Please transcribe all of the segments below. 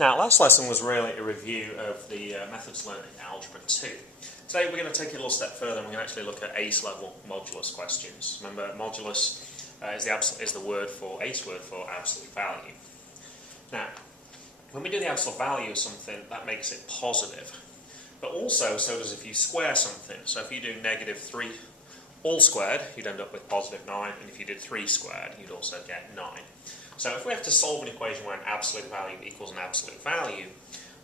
Now, last lesson was really a review of the methods learned in Algebra 2. Today we're going to take it a little step further and we're going to actually look at AICE level modulus questions. Remember, modulus is the word for AICE word for absolute value. Now, when we do the absolute value of something, that makes it positive. But also, so does if you square something. So if you do negative 3 all squared, you'd end up with positive 9, and if you did 3 squared, you'd also get 9. So if we have to solve an equation where an absolute value equals an absolute value,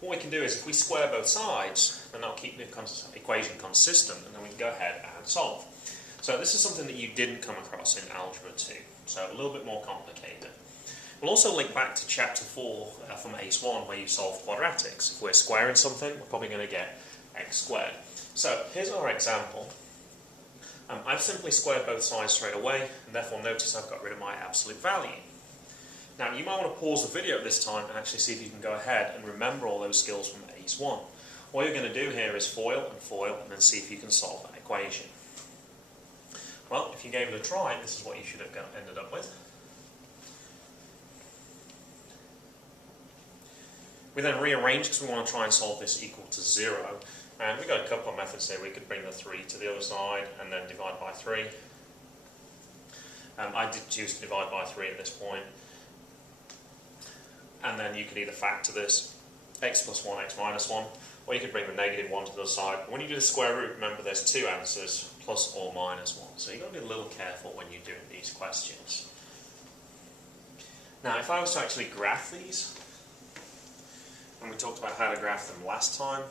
what we can do is if we square both sides, then that'll keep the equation consistent, and then we can go ahead and solve. So this is something that you didn't come across in Algebra 2, so a little bit more complicated. We'll also link back to Chapter 4 from AICE 1 where you solve quadratics. If we're squaring something, we're probably going to get x squared. So here's our example. I've simply squared both sides straight away, and therefore notice I've got rid of my absolute value. Now you might want to pause the video at this time and actually see if you can go ahead and remember all those skills from AICE 1. All you're going to do here is foil, and then see if you can solve that equation. Well, if you gave it a try, this is what you should have ended up with. We then rearrange because we want to try and solve this equal to 0. And we've got a couple of methods here. We could bring the 3 to the other side and then divide by 3. I did choose to divide by 3 at this point. And then you could either factor this, x plus 1, x minus 1, or you could bring the negative 1 to the other side. When you do the square root, remember there's 2 answers, plus or minus 1. So you've got to be a little careful when you're doing these questions. Now, if I was to actually graph these, and we talked about how to graph them last time,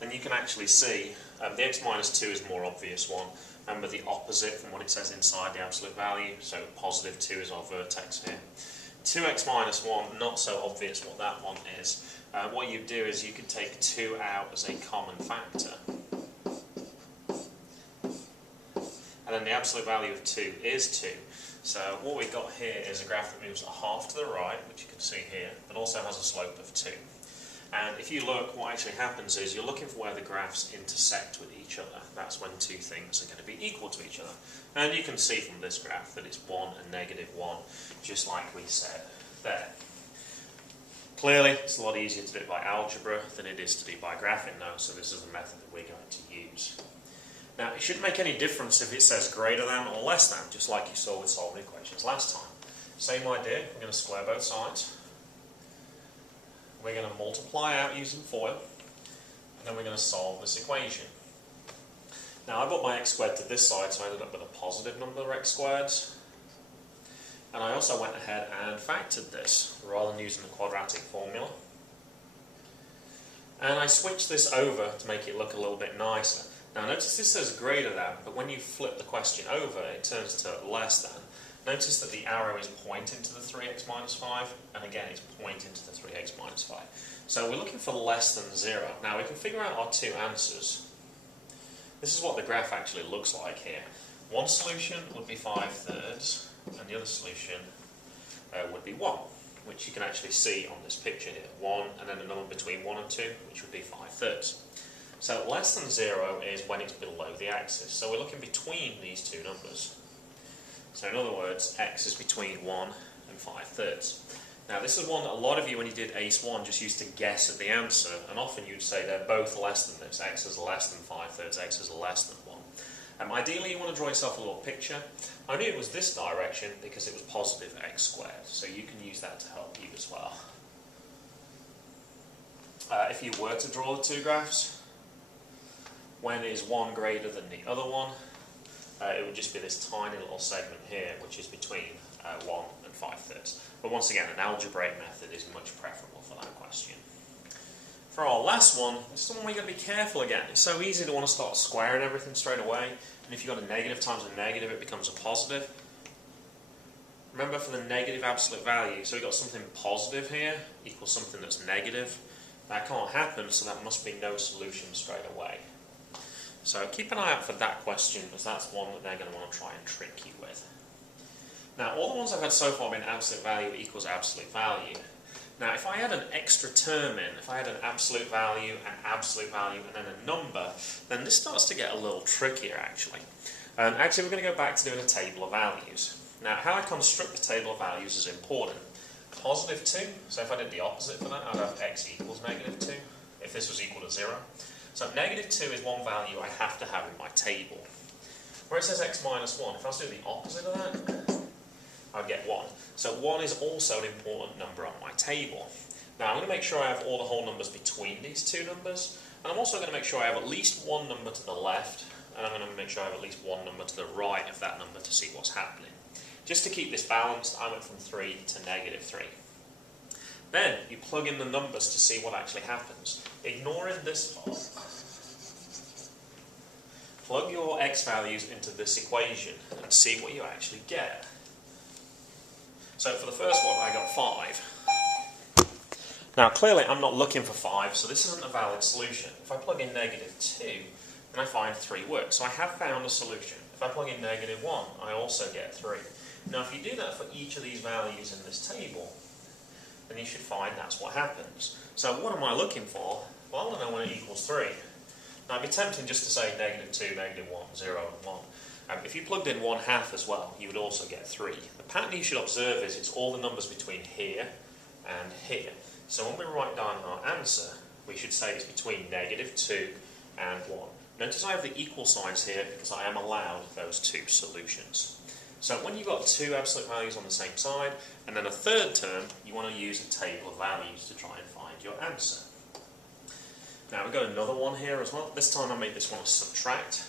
then you can actually see the x minus 2 is a more obvious one. Remember the opposite from what it says inside the absolute value, so positive 2 is our vertex here. 2x minus 1, not so obvious what that one is. What you do is you can take 2 out as a common factor. And then the absolute value of 2 is 2. So what we've got here is a graph that moves a half to the right, which you can see here, but also has a slope of 2. And if you look, what actually happens is you're looking for where the graphs intersect with each other. That's when two things are going to be equal to each other. And you can see from this graph that it's 1 and negative 1, just like we said there. Clearly, it's a lot easier to do it by algebra than it is to do it by graphing now, so this is the method that we're going to use. Now, it shouldn't make any difference if it says greater than or less than, just like you saw with solving equations last time. Same idea, we're going to square both sides. We're going to multiply out using FOIL, and then we're going to solve this equation. Now I brought my x squared to this side, so I ended up with a positive number of x squareds. And I also went ahead and factored this, rather than using the quadratic formula. And I switched this over to make it look a little bit nicer. Now notice this says greater than, but when you flip the question over, it turns to less than. Notice that the arrow is pointing to the 3x minus 5, and again it's pointing to the 3x minus 5. So we're looking for less than 0. Now we can figure out our two answers. This is what the graph actually looks like here. One solution would be 5/3, and the other solution would be 1, which you can actually see on this picture here. 1, and then a number between 1 and 2, which would be 5/3. So less than 0 is when it's below the axis. So we're looking between these two numbers. So in other words, x is between 1 and 5/3. Now this is one that a lot of you, when you did AICE 1, just used to guess at the answer, and often you'd say they're both less than this. X is less than 5/3, x is less than 1. Ideally you want to draw yourself a little picture. I knew it was this direction because it was positive x squared, so you can use that to help you as well. If you were to draw the two graphs, when is one greater than the other one? It would just be this tiny little segment here, which is between 1 and 5/3. But once again, an algebraic method is much preferable for that question. For our last one, this is one we're going to be careful again. It's so easy to want to start squaring everything straight away, and if you've got a negative times a negative, it becomes a positive. Remember, for the negative absolute value, so we've got something positive here equals something that's negative. That can't happen, so that must be no solution straight away. So keep an eye out for that question, because that's one that they're going to want to try and trick you with. Now, all the ones I've had so far have been absolute value equals absolute value. Now, if I had an extra term in, if I had an absolute value, and then a number, then this starts to get a little trickier, actually. Actually, we're going to go back to doing a table of values. Now, how I construct the table of values is important. positive 2. So if I did the opposite for that, I'd have x equals negative 2, if this was equal to 0. So negative 2 is one value I have to have in my table. Where it says x minus 1, if I was to do the opposite of that, I'd get 1. So 1 is also an important number on my table. Now I'm going to make sure I have all the whole numbers between these two numbers, and I'm also going to make sure I have at least one number to the left, and I'm going to make sure I have at least one number to the right of that number to see what's happening. Just to keep this balanced, I went from 3 to negative 3. Then you plug in the numbers to see what actually happens. Ignoring this part, plug your x values into this equation and see what you actually get. So for the first one, I got 5. Now clearly I'm not looking for 5, so this isn't a valid solution. If I plug in negative 2, then I find 3 works. So I have found a solution. If I plug in negative 1, I also get 3. Now if you do that for each of these values in this table, then you should find that's what happens. So what am I looking for? Well, I want to know when it equals 3. Now it'd be tempting just to say negative 2, negative 1, 0 and 1. If you plugged in 1/2 as well, you would also get 3. The pattern you should observe is it's all the numbers between here and here. So when we write down our answer, we should say it's between negative 2 and 1. Notice I have the equal signs here because I am allowed those two solutions. So when you've got two absolute values on the same side, and then a third term, you want to use a table of values to try and find your answer. Now we've got another one here as well. This time I made this one a subtract.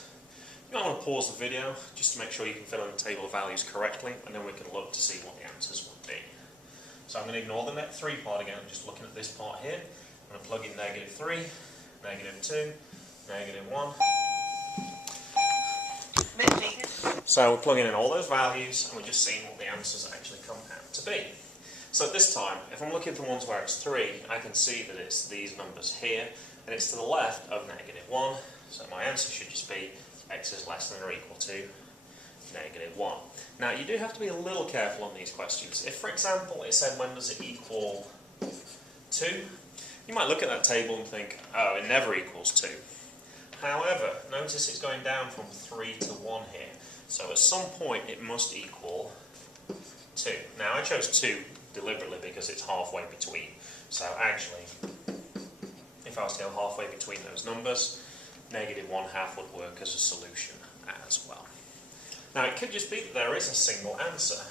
You might want to pause the video just to make sure you can fill in the table of values correctly, and then we can look to see what the answers would be. So I'm going to ignore the net 3 part again. I'm just looking at this part here. I'm going to plug in negative 3, negative 2, negative 1. So we're plugging in all those values and we're just seeing what the answers actually come out to be. So this time, if I'm looking for ones where it's 3, I can see that it's these numbers here, and it's to the left of negative 1. So my answer should just be x is less than or equal to negative 1. Now you do have to be a little careful on these questions. If, for example, it said when does it equal 2, you might look at that table and think, oh, it never equals 2. However, notice it's going down from 3 to 1 here. So at some point it must equal 2. Now I chose 2 deliberately because it's halfway between. So actually, if I was to go halfway between those numbers, negative 1/2 would work as a solution as well. Now it could just be that there is a single answer.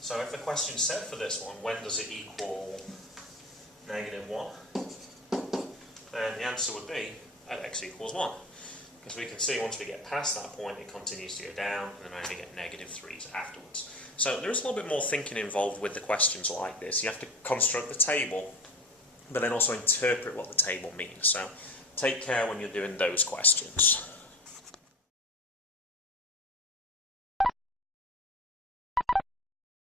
So if the question said for this one, when does it equal negative 1? Then the answer would be at x equals 1. Because we can see once we get past that point, it continues to go down, and then I only get negative 3s afterwards. So there is a little bit more thinking involved with the questions like this. You have to construct the table, but then also interpret what the table means. So take care when you're doing those questions.